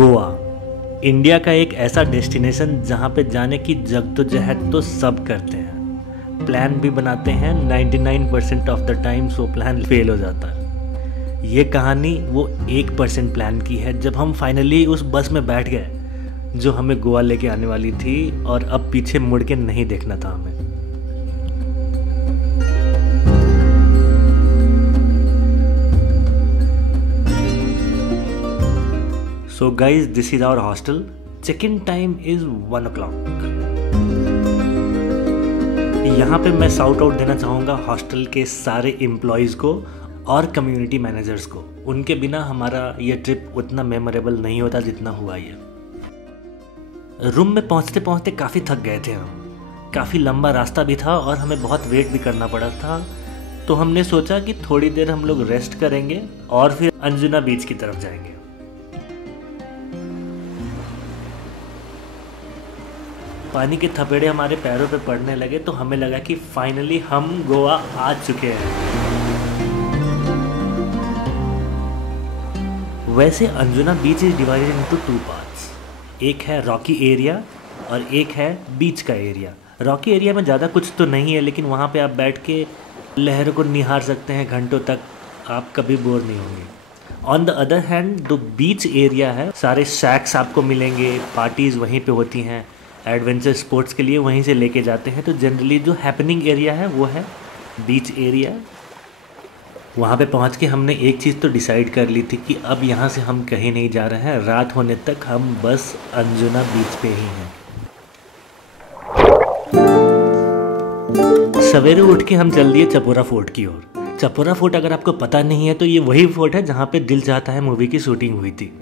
Goa India का एक ऐसा डेस्टिनेशन जहाँ पे जाने की जद्दोजहद तो सब करते हैं, प्लान भी बनाते हैं 99% of the time so plan fail हो जाता है। ये कहानी वो 1% प्लान की है जब हम फाइनली उस बस में बैठ गए जो हमें गोवा लेके आने वाली थी और अब पीछे मुड़ के नहीं देखना था हमें। So guys, this is our hostel. Check-in time is 1 o'clock. यहाँ पे मैं शाउट आउट देना चाहूँगा हॉस्टल के सारे एम्प्लॉयज़ को और कम्युनिटी मैनेजर्स को। उनके बिना हमारा ये ट्रिप उतना मेमोरेबल नहीं होता जितना हुआ ये। रूम में पहुँचते पहुँचते काफ़ी थक गए थे हम। काफ़ी लंबा रास्ता भी था और हमें बहुत वेट भी करना पड़ा था, तो हमने सोचा कि थोड़ी देर हम लोग रेस्ट करेंगे और फिर अंजुना बीच की तरफ जाएंगे। पानी के थपेड़े हमारे पैरों पे पड़ने लगे तो हमें लगा कि फाइनली हम गोवा आ चुके हैं। वैसे अंजुना बीच इज डिवाइडेड इनटू 2 पार्ट्स। एक है रॉकी एरिया और एक है बीच का एरिया। रॉकी एरिया में ज़्यादा कुछ तो नहीं है, लेकिन वहाँ पे आप बैठ के लहरों को निहार सकते हैं घंटों तक, आप कभी बोर नहीं होंगे। ऑन द अदर हैंड जो बीच एरिया है, सारे शैक्स आपको मिलेंगे, पार्टीज़ वहीं पे होती हैं, एडवेंचर स्पोर्ट्स के लिए वहीं से लेके जाते हैं। तो जनरली जो हैपनिंग एरिया है वो है बीच एरिया। वहाँ पे पहुँच के हमने एक चीज़ तो डिसाइड कर ली थी कि अब यहाँ से हम कहीं नहीं जा रहे हैं, रात होने तक हम बस अंजुना बीच पे ही हैं। सवेरे उठ के हम चल दिए चपोरा फोर्ट की ओर। चपोरा फोर्ट अगर आपको पता नहीं है तो ये वही फोर्ट है जहाँ पे दिल चाहता है मूवी की शूटिंग हुई थी।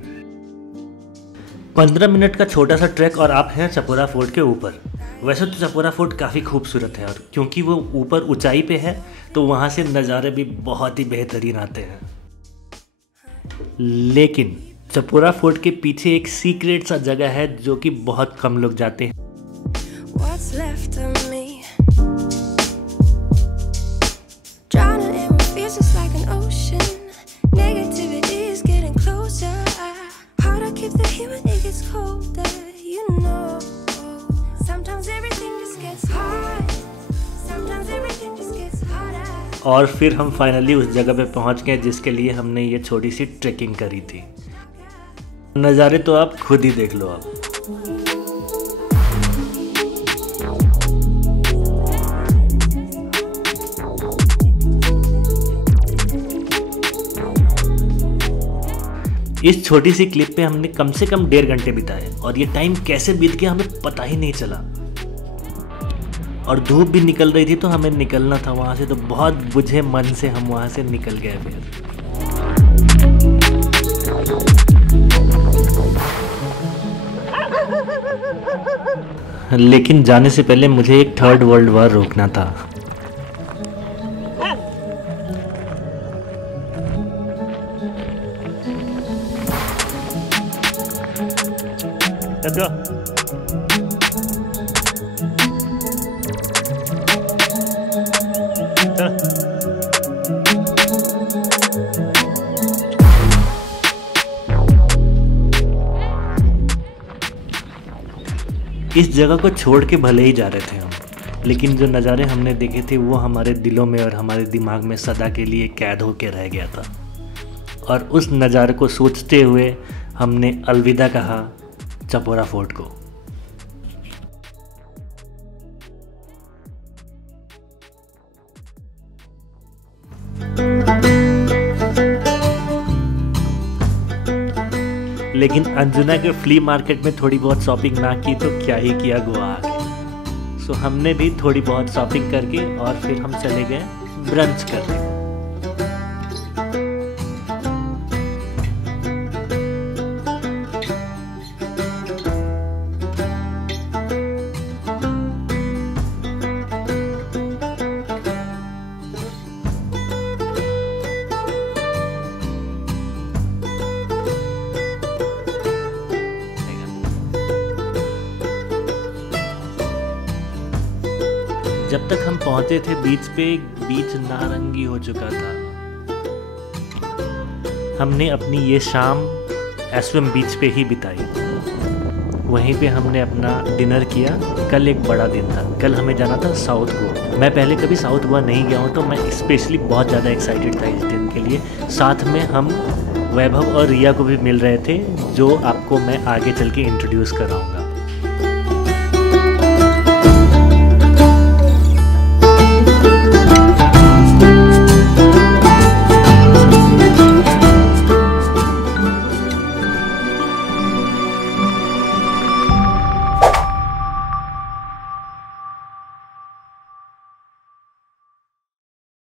15 मिनट का छोटा सा ट्रैक और आप हैं चपोरा फोर्ट के ऊपर। वैसे तो चपोरा फोर्ट काफ़ी खूबसूरत है और क्योंकि वो ऊपर ऊंचाई पे है तो वहाँ से नज़ारे भी बहुत ही बेहतरीन आते हैं। लेकिन चपोरा फोर्ट के पीछे एक सीक्रेट सा जगह है जो कि बहुत कम लोग जाते हैं। और फिर हम फाइनली उस जगह पे पहुंच गए जिसके लिए हमने ये छोटी सी ट्रेकिंग करी थी। नज़ारे तो आप खुद ही देख लो। आप इस छोटी सी क्लिप पे हमने कम से कम 1.5 घंटे बिताए और ये टाइम कैसे बीत गया हमें पता ही नहीं चला। और धूप भी निकल रही थी तो हमें निकलना था वहाँ से, तो बहुत बुझे मन से हम वहाँ से निकल गए फिर। लेकिन जाने से पहले मुझे एक 3rd वर्ल्ड वॉर रोकना था। इस जगह को छोड़ के भले ही जा रहे थे हम, लेकिन जो नज़ारे हमने देखे थे वो हमारे दिलों में और हमारे दिमाग में सदा के लिए कैद होके रह गया था। और उस नज़ारे को सोचते हुए हमने अलविदा कहा चपोरा फोर्ट को। लेकिन अंजुना के फ्ली मार्केट में थोड़ी बहुत शॉपिंग ना की तो क्या ही किया गोवा आके। सो हमने भी थोड़ी बहुत शॉपिंग करके और फिर हम चले गए ब्रंच करने। जब तक हम पहुंचे थे बीच पे, बीच नारंगी हो चुका था। हमने अपनी ये शाम एसविम बीच पे ही बिताई। वहीं पे हमने अपना डिनर किया। कल एक बड़ा दिन था, कल हमें जाना था साउथ गोवा। मैं पहले कभी साउथ गोवा नहीं गया हूँ, तो मैं स्पेशली बहुत ज़्यादा एक्साइटेड था इस दिन के लिए। साथ में हम वैभव और रिया को भी मिल रहे थे, जो आपको मैं आगे चल के इंट्रोड्यूस कराऊँगा।